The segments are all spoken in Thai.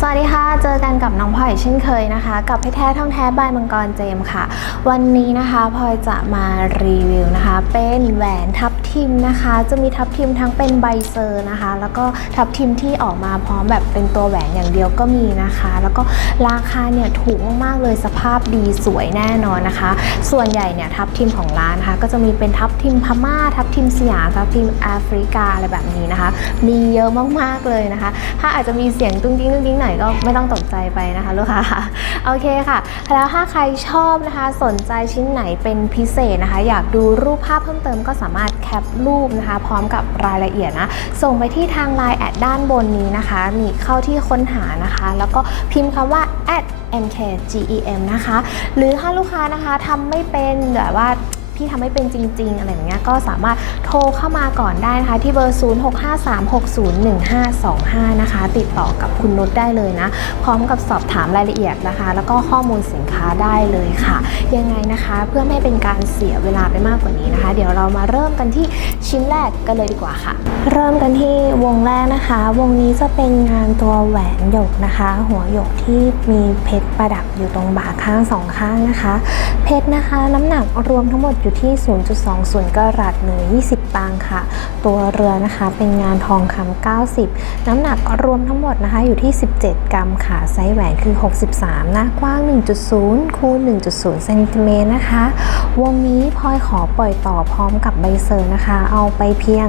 สวัสดีค่ะ เจอกันกับน้องพลอยเช่นเคยนะคะ กับพี่แท้ท่องแท้บายมังกรเจมค่ะ วันนี้นะคะพลอยจะมารีวิวนะคะ เป็นแหวนทับทิมนะคะ จะมีทับทิมทั้งเป็นใบเซอร์นะคะ แล้วก็ทับทิมที่ออกมาพร้อมแบบเป็นตัวแหวนอย่างเดียวก็มีนะคะ แล้วก็ราคาเนี่ยถูกมากๆเลยสภาพดีสวยแน่นอนนะคะ ส่วนใหญ่เนี่ยทับทิมของร้านนะคะ ก็จะมีเป็นทับทิมพม่า ทับทิมสยามทับทิมแอฟริกาอะไรแบบนี้นะคะ มีเยอะมากๆเลยนะคะ ถ้าอาจจะมีเสียงตุ้งติ้งตุ้งติ้งหนก็ไม่ต้องตกใจไปนะคะลูกค้าโอเคค่ะ แล้วถ้าใครชอบนะคะสนใจชิ้นไหนเป็นพิเศษนะคะ อยากดูรูปภาพเพิ่มเติมก็สามารถแคปรูปนะคะ พร้อมกับรายละเอียดนะ ส่งไปที่ทาง Line แอดด้านบนนี้นะคะ มีเข้าที่ค้นหานะคะ แล้วก็พิมพ์คำว่า @mkgem นะคะ หรือถ้าลูกค้านะคะทำไม่เป็นแบบว่า พี่ทำไม่เป็นจริง ๆ อะไรอย่างเงี้ยก็สามารถโทรเข้ามาก่อนได้นะคะที่เบอร์ 0653601525 นะคะ ติดต่อกับคุณนุชได้เลยนะ พร้อมกับสอบถามรายละเอียดนะคะ แล้วก็ข้อมูลสินค้าได้เลยค่ะ ยังไงนะคะเพื่อไม่เป็นการเสียเวลาไปมากกว่านี้นะคะ เดี๋ยวเรามาเริ่มกันที่ชิ้นแรกกันเลยดีกว่าค่ะ เริ่มกันที่วงแรกนะคะ วงนี้จะเป็นงานตัวแหวนหยกนะคะ หัวหยกที่มีเพชรประดับอยู่ตรงบ่าข้างสองข้างนะคะ เพชรนะคะ น้ำหนักรวมทั้งหมดอยู่ที่ 0.20กรัตเนื้อ20ตังค์ค่ะ ตัวเรือนะคะเป็นงานทองคำ90 น้ำหนักรวมทั้งหมดนะคะอยู่ที่ 17 กรัมค่ะ ไซส์แหวนคือ 63 หน้ากว้าง 1.0 คูณ 1.0 เซนติเมตรนะคะ วงนี้พลอยขอปล่อยต่อพร้อมกับใบเซอร์นะคะ เอาไปเพียง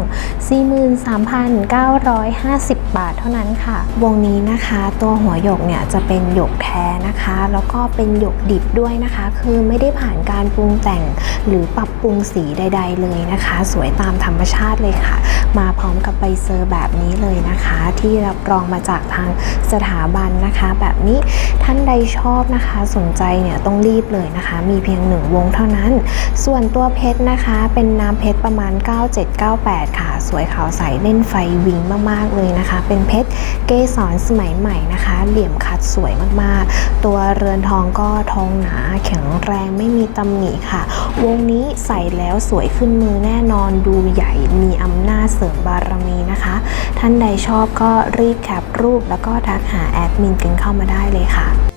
43,950 บาทเท่านั้นค่ะ วงนี้นะคะตัวหัวหยกเนี่ยจะเป็นหยกแท้นะคะ แล้วก็เป็นหยกดิบด้วยนะคะ คือไม่ได้ผ่านการปรุงแต่งหรือปรับปรุงสีใด ๆ เลยนะคะ สวยตามธรรมชาติเลยค่ะ มาพร้อมกับใบเซอร์แบบนี้เลยนะคะ ที่รับรองมาจากทางสถาบันนะคะ แบบนี้ท่านใดชอบนะคะ สนใจเนี่ยต้องรีบเลยนะคะ มีเพียงหนึ่งวงเท่านั้น ส่วนตัวเพชรนะคะ เป็นน้ำเพชรประมาณ 9798 ค่ะ สวยขาวใสเล่นไฟวิงมากๆเลยนะคะ เป็นเพชรเกสรสมัยใหม่นะคะ เหลี่ยมคัดสวยมากๆ ตัวเรือนทองก็ทองหนาแข็งแรงไม่มีตำหนิค่ะ วงนี้ใส่แล้วสวยขึ้นมือแน่นอนดูใหญ่มีอำนาจเสริมบารมีนะคะ ท่านใดชอบก็รีบแคปรูป แล้วก็ทักหาแอดมินกันเข้ามาได้เลยค่ะ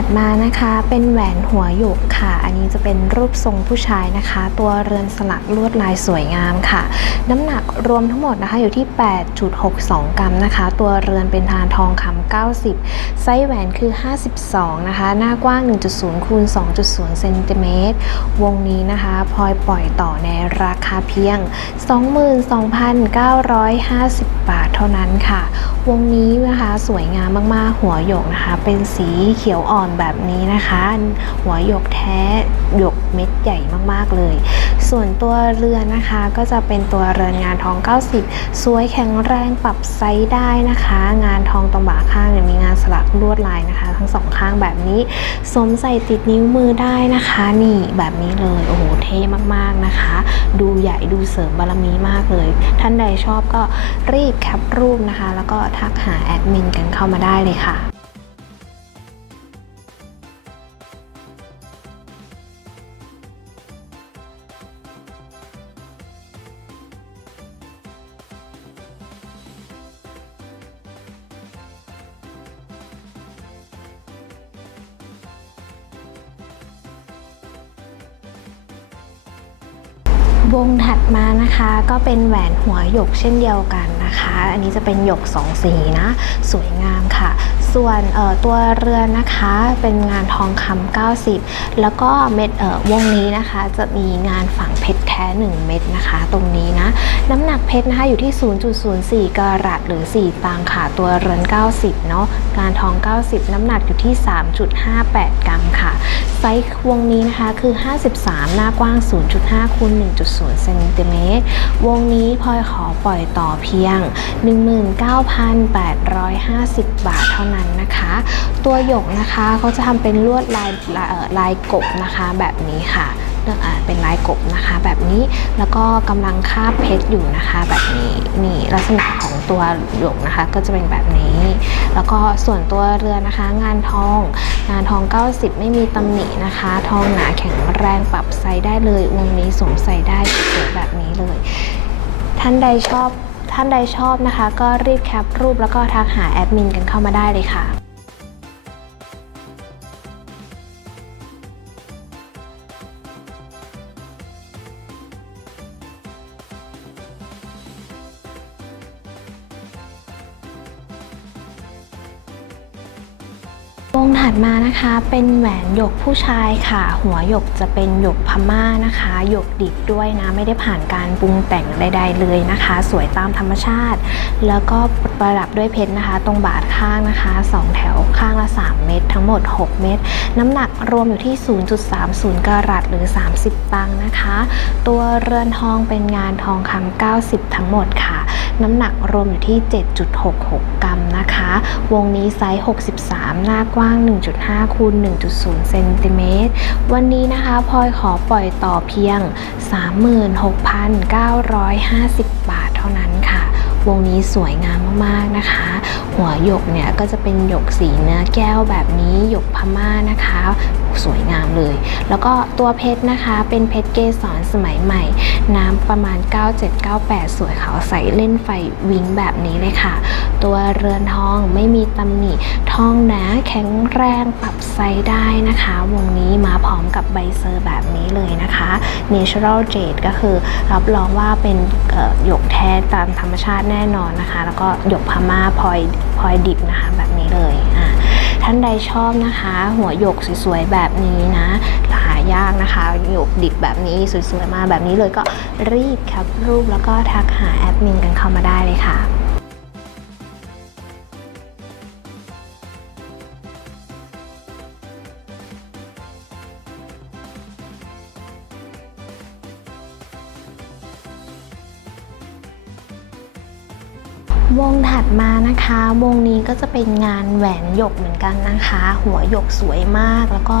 ถัดมานะคะเป็นแหวนหัวหยกค่ะ อันนี้จะเป็นรูปทรงผู้ชายนะคะ ตัวเรือนสลักลวดลายสวยงามค่ะ น้ำหนักรวมทั้งหมดนะคะอยู่ที่ 8.62 กรัมนะคะ ตัวเรือนเป็นทานทองคำ90 ไซส์แหวนคือ 52 นะคะ หน้ากว้าง 1.0คูณ2.0เซนติเมตรวงนี้นะคะพลอยปล่อยต่อในราคาเพียง 22,950 บาทเท่านั้นค่ะ วงนี้นะคะสวยงามมากๆหัวหยกนะคะ เป็นสีเขียวอ่อนแบบนี้นะคะ หัวหยกแท้หยกเม็ดใหญ่มากๆเลย ส่วนตัวเรือนนะคะก็จะเป็นตัวเรือนงานทอง 90 สวยแข็งแรงปรับไซส์ได้นะคะ งานทองตรงบ่าข้างเนี่ยมีงานสลักลวดลายนะคะ ทั้งสองข้างแบบนี้สวมใส่ติดนิ้วมือได้นะคะ นี่แบบนี้เลยโอ้โหเท่มากๆนะคะ ดูใหญ่ดูเสริมบารมีมากเลย ท่านใดชอบก็รีบแคปรูปนะคะ แล้วก็ทักหาแอดมินกันเข้ามาได้เลยค่ะ วงถัดมานะคะก็เป็นแหวนหัวหยกเช่นเดียวกันนะคะ อันนี้จะเป็นหยกสองสีนะสวยงามค่ะ ส่วนตัวเรือนนะคะเป็นงานทองคำ90 แล้วก็เม็ดวงนี้นะคะจะมีงานฝังเพชร ท้1เม็ดนะคะ ตรงนี้นะ น้ำหนักเพชรนะคะอยู่ที่ 0.04 กรัตหรือ 4 ตังค่ะ ตัวเรือน 90 เนาะงานทอง 90 น้ำหนักอยู่ที่ 3.58 กรัมค่ะ ไซส์วงนี้นะคะคือ 53 หน้ากว้าง 0.5คูณ1.0เซนติเมตร วงนี้พลอยขอปล่อยต่อเพียง 19,850 บาทเท่านั้นนะคะ ตัวหยกนะคะเขาจะทำเป็นลวดลายลายลายกบนะคะแบบนี้ค่ะ อ่าเป็นลายกบนะคะ แบบนี้แล้วก็กำลังคาบเพชรอยู่นะคะ แบบนี้นี่ลักษณะของตัวหยกนะคะ ก็จะเป็นแบบนี้ แล้วก็ส่วนตัวเรือนะคะ งานทอง งานทอง 90 ไม่มีตำหนินะคะ ทองหนาแข็งแรงปรับไซส์ได้เลยวงนี้สวมใส่ได้สวยๆแบบนี้เลย ท่านใดชอบท่านใดชอบนะคะ ก็รีบแคปรูปแล้วก็ทักหาแอดมินกันเข้ามาได้เลยค่ะ วงถัดมานะคะเป็นแหวนหยกผู้ชายค่ะ หัวหยกจะเป็นหยกพม่านะคะหยกดิบด้วยนะ ไม่ได้ผ่านการปรุงแต่งใด ๆ เลยนะคะ สวยตามธรรมชาติ แล้วก็ประดับด้วยเพชรนะคะ ตรงบาทข้างนะคะ 2 แถวข้างละ 3 เม็ดทั้งหมด 6 เม็ดน้ำหนักรวมอยู่ที่ 0.30 กรัตหรือ 30 ตังค์นะคะ ตัวเรือนทองเป็นงานทองคำ90 ทั้งหมดค่ะ น้ำหนักรวมอยู่ที่ 7.66 กรัมนะคะ วงนี้ไซส์ 63 หน้ากว้าง1.5คูณ1.0เซนติเมตรวันนี้นะคะพลอยขอปล่อยต่อเพียง 36,950 บาทเท่านั้นค่ะ วงนี้สวยงามมากๆนะคะ หัวหยกเนี่ยก็จะเป็นหยกสีเนื้อแก้วแบบนี้หยกพม่านะคะ สวยงามเลย แล้วก็ตัวเพชรนะคะ เป็นเพชรเกสรสมัยใหม่ น้ำประมาณ 9798 สวยขาวใสเล่นไฟวิงแบบนี้เลยค่ะ ตัวเรือนทองไม่มีตำหนิทองหนาแข็งแรงปรับไซส์ได้นะคะ วงนี้มาพร้อมกับใบเซอร์แบบนี้เลยนะคะ Natural Jade ก็คือรับรองว่าเป็นหยกแท้ตามธรรมชาติแน่นอนนะคะ แล้วก็หยกพม่าพลอยพลอยดิบนะคะแบบนี้เลย ท่านใดชอบนะคะ หัวหยกสวยๆแบบนี้นะ หายากนะคะหยกดิบแบบนี้สวยๆมาแบบนี้เลยก็รีบแคปรูปแล้วก็ทักหาแอดมินกันเข้ามาได้เลยค่ะวงถัดมานะคะ วงนี้ก็จะเป็นงานแหวนหยกเหมือนกันนะคะ หัวหยกสวยมากแล้วก็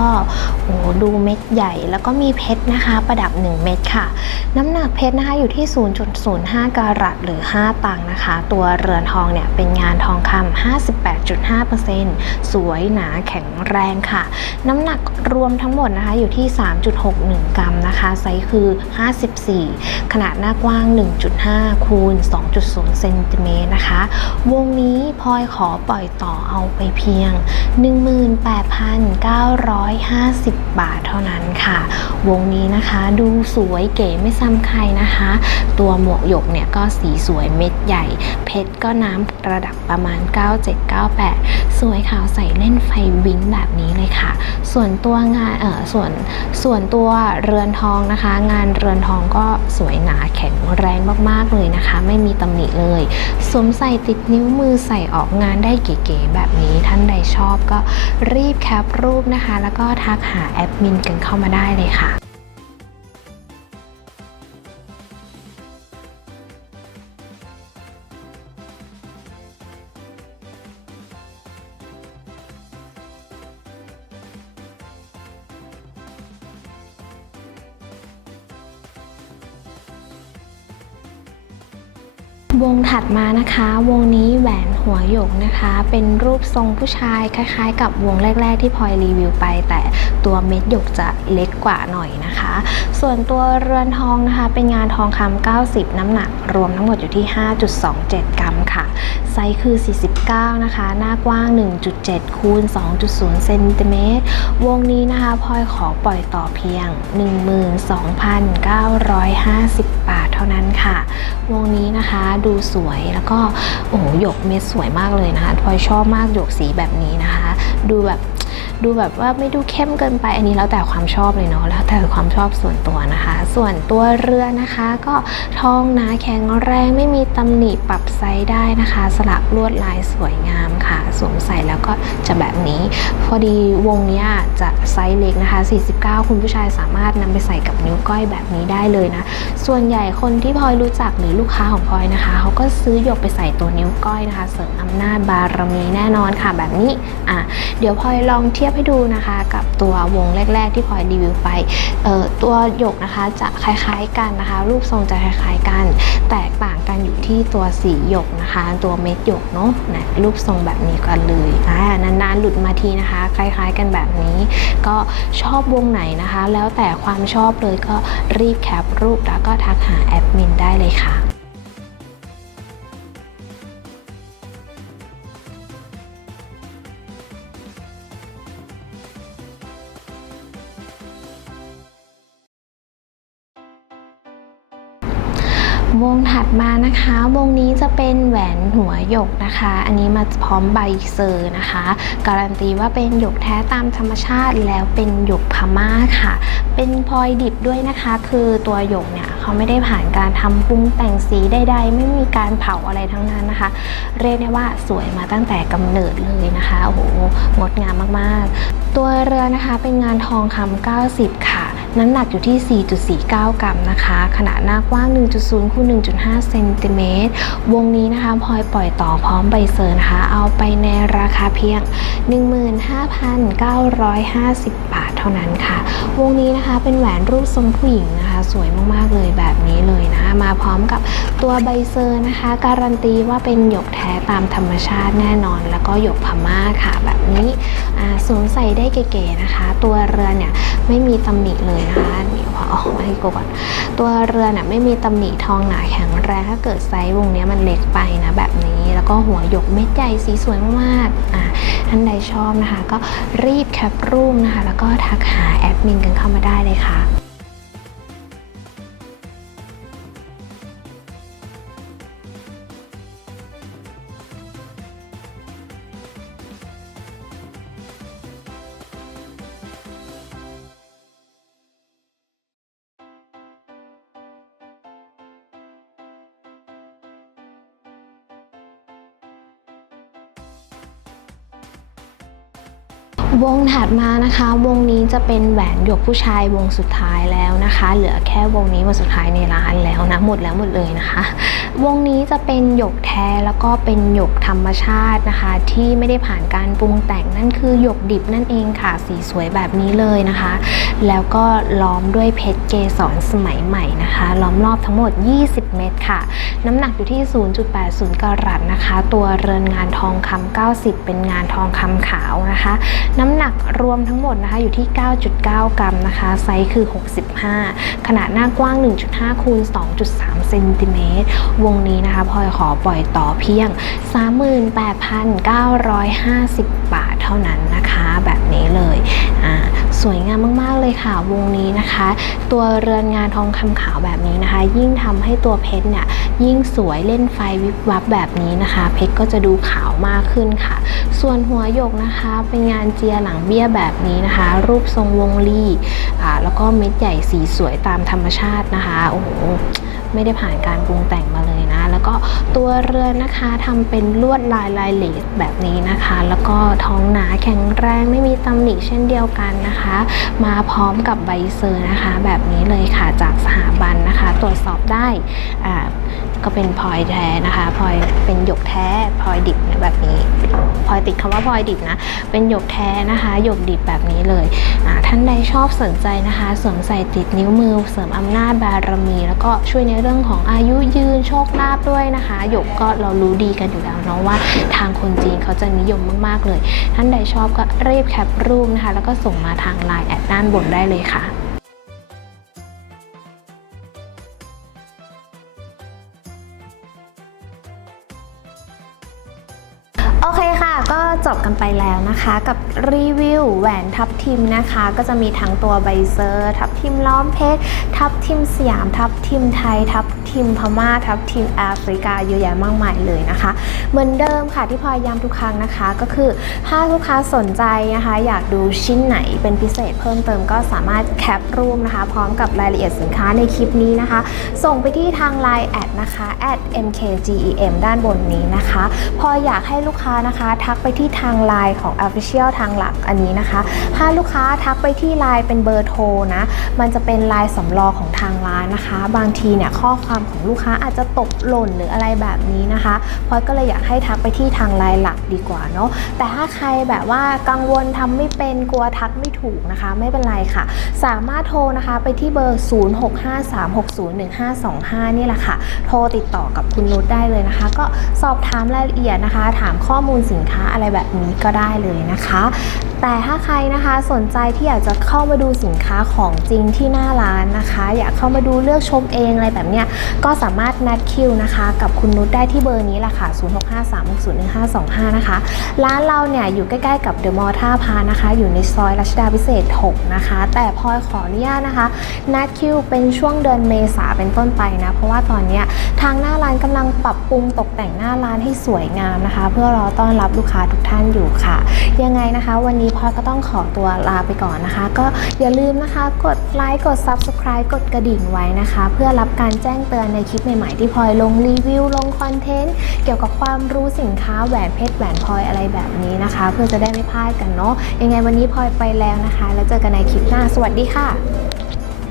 โอ้โหดูเม็ดใหญ่ แล้วก็มีเพชรนะคะ ประดับ 1 เม็ดค่ะ น้ำหนักเพชรนะคะอยู่ที่ 0.05 กรัตหรือ 5 ตังค์นะคะ ตัวเรือนทองเนี่ยเป็นงานทองคำ58.5%สวยหนาแข็งแรงค่ะ น้ำหนักรวมทั้งหมดนะคะอยู่ที่ 3.61 กรัมนะคะไซส์คือ 54 ขนาดหน้ากว้าง 1.5 คูณ 2.0 เซนติเมตรนะคะ วงนี้พอยขอปล่อยต่อเอาไปเพียง 18,950 บาทเท่านั้นค่ะ วงนี้นะคะดูสวยเก๋ไม่ซ้ำใครนะคะ ตัวหมวกหยกเนี่ยก็สีสวยเม็ดใหญ่ เพชรก็น้ำระดับประมาณ 9798 สวยขาวใส่เล่นไฟวิ้งแบบนี้เลยค่ะ ส่วนตัวงานเออส่วนส่วนตัวเรือนทองนะคะ งานเรือนทองก็สวยหนาแข็งแรงมากๆเลยนะคะ ไม่มีตำหนิเลย สวมใส่ติดนิ้วมือใส่ออกงานได้เก๋ๆแบบนี้ท่านใดชอบก็รีบแคปรูปนะคะ แล้วก็ทักหาแอดมินกันเข้ามาได้เลยค่ะวงถัดมานะคะ วงนี้แหวน หัวหยกนะคะ เป็นรูปทรงผู้ชายคล้ายๆ กับวงแรก ๆ ที่พลอยรีวิวไป แต่ตัวเม็ดหยกจะเล็กกว่าหน่อยนะคะ ส่วนตัวเรือนทองนะคะ เป็นงานทองคำ90 น้ำหนัก รวมทั้งหมดอยู่ที่ 5.27 กรัมค่ะ ไซส์คือ 49 นะคะ หน้ากว้าง 1.7 คูณ 2.0 เซนติเมตร วงนี้นะคะพลอยขอปล่อยต่อเพียง 12,950 บาทเท่านั้นค่ะ วงนี้นะคะดูสวยแล้วก็โอ้โหหยกเม็ดสวยมากเลยนะคะพลอยชอบมากหยกสีแบบนี้นะคะ ดูแบบ ดูแบบว่าไม่ดูเข้มเกินไป อันนี้แล้วแต่ความชอบเลยเนาะแล้วแต่ความชอบส่วนตัวนะคะ ส่วนตัวเรือนะคะ ก็ทองนาแข็งแรงไม่มีตำหนิปรับไซส์ได้นะคะ สลักลวดลายสวยงามค่ะสวมใส่แล้วก็จะแบบนี้ พอดีวงนี้จะไซส์เล็กนะคะ 49 คุณผู้ชายสามารถนำไปใส่กับนิ้วก้อยแบบนี้ได้เลยนะ ส่วนใหญ่คนที่พลอยรู้จักหรือลูกค้าของพลอยนะคะเขาก็ซื้อหยกไปใส่ตัวนิ้วก้อยนะคะ เสริมอำนาจบารมีแน่นอนค่ะแบบนี้อะเดี๋ยวพลอยลองเทียบยบให้ดูนะคะ กับตัววงแรก ๆ ที่พลอยรีวิวไปตัวหยกนะคะจะคล้ายๆกันนะคะ รูปทรงจะคล้ายๆกัน แตกต่างกันอยู่ที่ตัวสีหยกนะคะ ตัวเม็ดหยกเนาะนะรูปทรงแบบนี้กันเลยนานๆหลุดมาทีนะคะ คล้ายๆ กันแบบนี้ ก็ชอบวงไหนนะคะ แล้วแต่ความชอบเลยก็รีบแคปรูปแล้วก็ทักหาแอดมินได้เลยค่ะ วงถัดมานะคะ วงนี้จะเป็นแหวนหัวหยกนะคะ อันนี้มาพร้อมใบเซอร์นะคะ การันตีว่าเป็นหยกแท้ตามธรรมชาติแล้วเป็นหยกพม่าค่ะ เป็นพลอยดิบด้วยนะคะ คือตัวหยกเนี่ยเขาไม่ได้ผ่านการทำปรุงแต่งสีใดๆ ไม่มีการเผาอะไรทั้งนั้นนะคะ เรียกได้ว่าสวยมาตั้งแต่กำเนิดเลยนะคะโอ้โหงดงามมากๆ ตัวเรือนะคะเป็นงานทองคำ90 ค่ะ น้ำหนักอยู่ที่ 4.49 กรัมนะคะ ขนาดหน้ากว้าง 1.0คูณ1.5 เซนติเมตร วงนี้นะคะพลอยปล่อยต่อพร้อมใบเซอร์นะคะ เอาไปในราคาเพียง 15,950 บาทเท่านั้นค่ะ วงนี้นะคะเป็นแหวนรูปทรงผู้หญิงนะคะ สวยมาก ๆ เลยแบบนี้เลยนะะมาพร้อมกับตัวใบเซอร์นะคะ การันตีว่าเป็นหยกแท้ตามธรรมชาติแน่นอน แล้วก็หยกพม่าค่ะ แบบนี้สวมใส่ได้เก๋ๆนะคะ ตัวเรือเนี่ยไม่มีตำหนิเลยนะคะนี่ขอออกมาให้กูก่อนตัวเรือเนี่ยไม่มีตำหนิทองหนาแข็งแรงถ้าเกิดไซส์วงนี้มันเล็กไปนะแบบนี้แล้วก็หัวหยกเม็ดใหญ่สีสวยมากๆอะท่านใดชอบนะคะ ก็รีบแคปรูปนะคะ แล้วก็ทักหาแอดมินกันเข้ามาได้เลยค่ะ วงถัดมานะคะ วงนี้จะเป็นแหวนหยกผู้ชายวงสุดท้ายแล้วนะคะ เหลือแค่วงนี้วงสุดท้ายในร้านแล้วนะหมดแล้วหมดเลยนะคะ วงนี้จะเป็นหยกแท้แล้วก็เป็นหยกธรรมชาตินะคะ ที่ไม่ได้ผ่านการปรุงแต่งนั่นคือหยกดิบนั่นเองค่ะสีสวยแบบนี้เลยนะคะ แล้วก็ล้อมด้วยเพชรเกสรสมัยใหม่นะคะ ล้อมรอบทั้งหมด 20 เม็ดค่ะ น้ำหนักอยู่ที่ 0.80 กรัตนะคะ ตัวเรือนงานทองคำ90 เป็นงานทองคำขาวนะคะ น้ำหนักรวมทั้งหมดนะคะอยู่ที่ 9.9 กรัมนะคะ ไซส์คือ 65ขนาดหน้ากว้าง 1.5 คูณ 2.3 เซนติเมตร วงนี้นะคะพลอยขอปล่อยต่อเพียง 38,950 บาทเท่านั้นนะคะ แบบนี้เลย สวยงามมาก ๆ เลยค่ะ วงนี้นะคะ ตัวเรือนงานทองคำขาวแบบนี้นะคะ ยิ่งทำให้ตัวเพชรเนี่ยยิ่งสวยเล่นไฟวิบวับแบบนี้นะคะ เพชรก็จะดูขาวมากขึ้นค่ะ ส่วนหัวหยกนะคะ เป็นงานเจียหลังเบี้ยแบบนี้นะคะ รูปทรงวงลีอ่าแล้วก็เม็ดใหญ่สีสวยตามธรรมชาตินะคะโอ้โหไม่ได้ผ่านการปรุงแต่งมาเลยนะ ก็ตัวเรือนนะคะทำเป็นลวดลายลายเลสแบบนี้นะคะ แล้วก็ท้องหนาแข็งแรงไม่มีตำหนิเช่นเดียวกันนะคะ มาพร้อมกับใบเซอร์นะคะ แบบนี้เลยค่ะจากสถาบันนะคะ ตรวจสอบได้ ก็เป็นพลอยแท้นะคะพลอยเป็นหยกแท้พลอยดิบแบบนี้พลอยติดคำว่าพลอยดิบนะ เป็นหยกแท้นะคะหยกดิบแบบนี้เลยท่านใดชอบสนใจนะคะสวมใส่ติดนิ้วมือ เสริมอำนาจบารมี แล้วก็ช่วยในเรื่องของอายุยืนโชคลาภด้วยนะคะหยกก็เรารู้ดีกันอยู่แล้วเนาะว่า ทางคนจีนเขาจะนิยมมาก ๆ เลย ท่านใดชอบก็รีบแคปรูปนะคะ แล้วก็ส่งมาทางไลน์แอดด้านบนได้เลยค่ะ จบกันไปแล้วนะคะกับรีวิวแหวนทับทิมนะคะ ก็จะมีทั้งตัวใบเซอร์ ทับทิมล้อมเพชร ทับทิมสยาม ทับทิมไทย ทับ ทิมพม่าทับทิมแอฟริกาเยอะแยะมากมายเลยนะคะ เหมือนเดิมค่ะที่พลอยย้ำทุกครั้งนะคะ ก็คือถ้าลูกค้าสนใจนะคะ อยากดูชิ้นไหนเป็นพิเศษเพิ่มเติมก็สามารถแคปรูปนะคะ พร้อมกับรายละเอียดสินค้าในคลิปนี้นะคะ ส่งไปที่ทาง Line แอดนะคะ @mkgem ด้านบนนี้นะคะ พออยากให้ลูกค้านะคะ ทักไปที่ทาง Line ของ Official ทางหลักอันนี้นะคะ ถ้าลูกค้าทักไปที่ Line เป็นเบอร์โทรนะมันจะเป็น Line สำรองของทางร้านนะคะ บางทีเนี่ยข้อความของลูกค้าอาจจะตกหล่นหรืออะไรแบบนี้นะคะพอยก็เลยอยากให้ทักไปที่ทางไลน์หลักดีกว่าเนาะแต่ถ้าใครแบบว่ากังวลทำไม่เป็นกลัวทักไม่ถูกนะคะ ไม่เป็นไรค่ะ สามารถโทรนะคะไปที่เบอร์ 0653601525 นี่แหละค่ะ โทรติดต่อกับคุณนุชได้เลยนะคะ ก็สอบถามรายละเอียดนะคะ ถามข้อมูลสินค้าอะไรแบบนี้ก็ได้เลยนะคะ แต่ถ้าใครนะคะสนใจที่อยากจะเข้ามาดูสินค้าของจริงที่หน้าร้านนะคะ อยากเข้ามาดูเลือกชมเองอะไรแบบเนี้ยก็สามารถนัดคิวนะคะ กับคุณนุชได้ที่เบอร์นี้แหละค่ะ 0653601525 นะคะ ร้านเราเนี่ยอยู่ใกล้ๆกับเดอะมอลล์ท่าพานะคะ อยู่ในซอยรัชดาพิเศษ 6 นะคะ แต่พลอยขออนุญาตนะคะ นัดคิวเป็นช่วงเดือนเมษาเป็นต้นไปนะ เพราะว่าตอนเนี้ยทางหน้าร้านกำลังปรับปรุงตกแต่งหน้าร้านให้สวยงามนะคะ เพื่อรอต้อนรับลูกค้าทุกท่านอยู่ค่ะ ยังไงนะคะวันนี้นี้พลอยก็ต้องขอตัวลาไปก่อนนะคะ ก็อย่าลืมนะคะ กดไลค์กด Subscribe กดกระดิ่งไว้นะคะ เพื่อรับการแจ้งเตือนในคลิปใหม่ๆที่พลอยลงรีวิวลงคอนเทนต์เกี่ยวกับความรู้สินค้าแหวนเพชรแหวนพลอยอะไรแบบนี้นะคะ เพื่อจะได้ไม่พลาดกันเนาะยังไงวันนี้พลอยไปแล้วนะคะ แล้วเจอกันในคลิปหน้าสวัสดีค่ะ